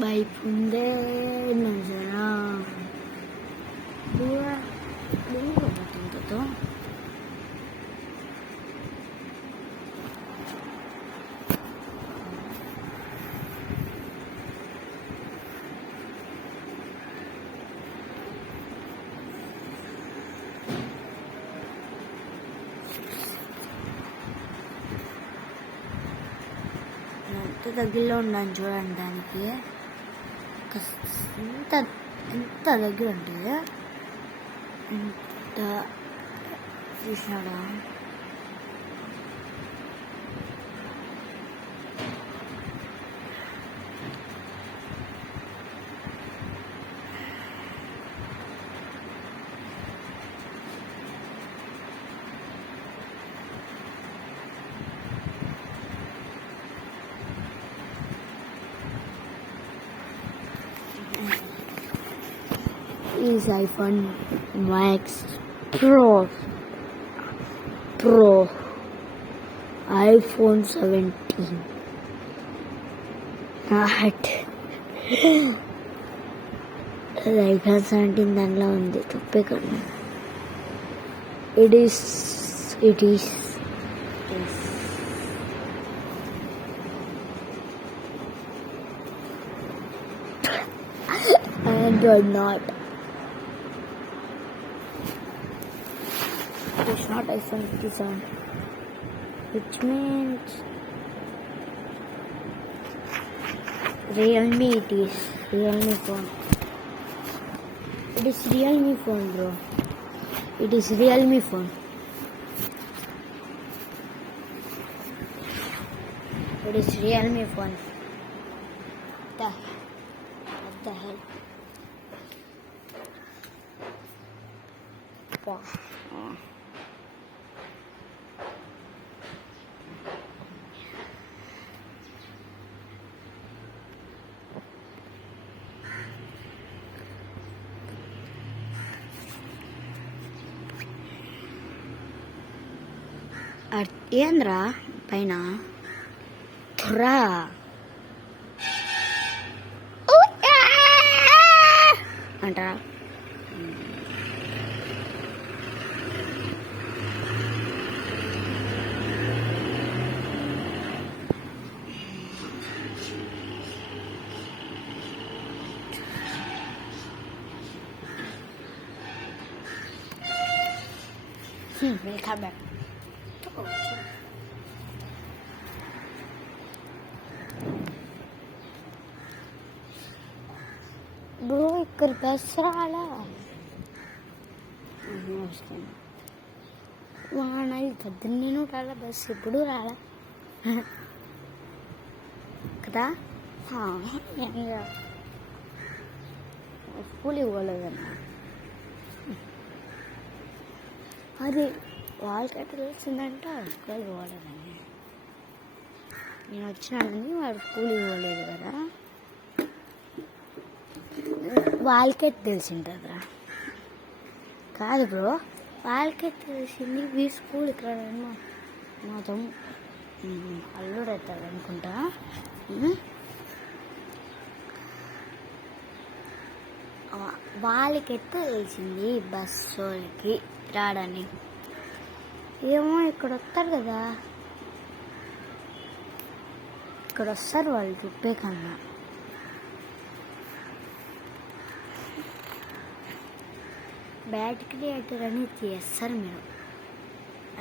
Baipunde nazara dua betul tuh. ఎంత దగ్గరలో ఉన్నాను చూడండి దానికి ఎంత ఎంత దగ్గర అంటే ఎంత చూసినాడా is iPhone Max Pro iPhone 17 not iPhone 17 దానిలో ఉంది తప్పే కదా it is Android not. It's not iPhone 57, which means Realme. It is Realme phone. It is Realme phone, bro. It is Realme phone. It is Realme phone. What the hell? Wow. ఏంద్రా పైన రా అంటారా welcome back bro ఇక్కడ బస్ రాలా వానది పొద్దున్నేను రాలా బస్ ఎప్పుడు రాలా కదా స్కూల్కి పోలేదన్నా అది వాళ్ళకి తెలిసిందంట స్కూల్కి పోలేదని నేను వచ్చినానని వాడు స్కూల్కి పోలేదు కదా వాళ్ళకే తెలిసింటుందిరా కాదు బ్రో వాళ్ళకే తెలిసింది వీ స్కూల్ ఇక్కడ మాత్రం అల్లుడు అవుతాడు అనుకుంటా వాళ్ళకెత్తే తెలిసింది బస్సులకి రాడని ఏమో ఇక్కడ వస్తారు కదా ఇక్కడ వస్తారు వాళ్ళు చెప్పే కన్నా బ్యాడ్ క్రియేటర్ అని చేస్తారు మీరు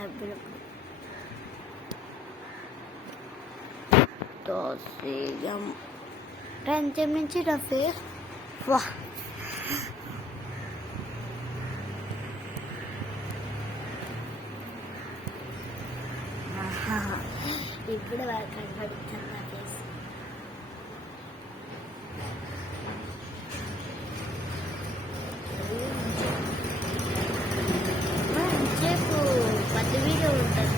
అప్పుడప్పుడు తోసిగం రెంచెం నుంచి రఫే వా ఇప్పుడు వాళ్ళు కనబడుతుంది నా ఫేస్ చెప్పు 10 వీడియో ఉంటుంది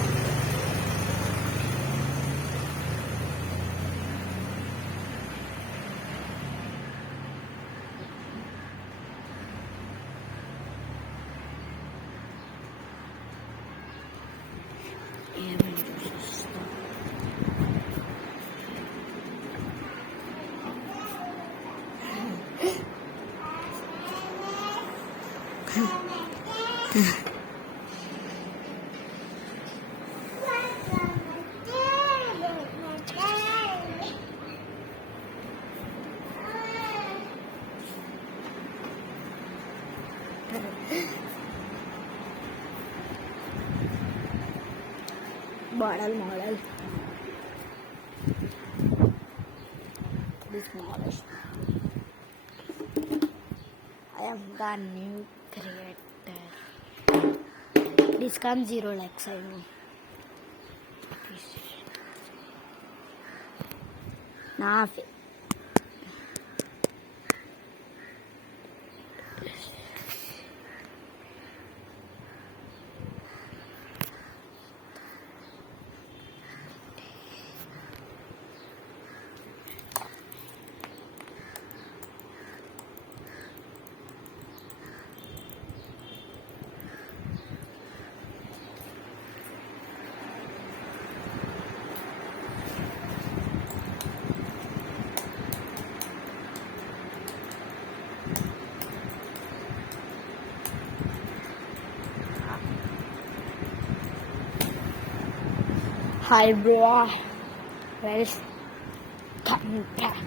model. This model. I am the new creator. This comes 0 likes, I know. Nah, hi bro, welcome back.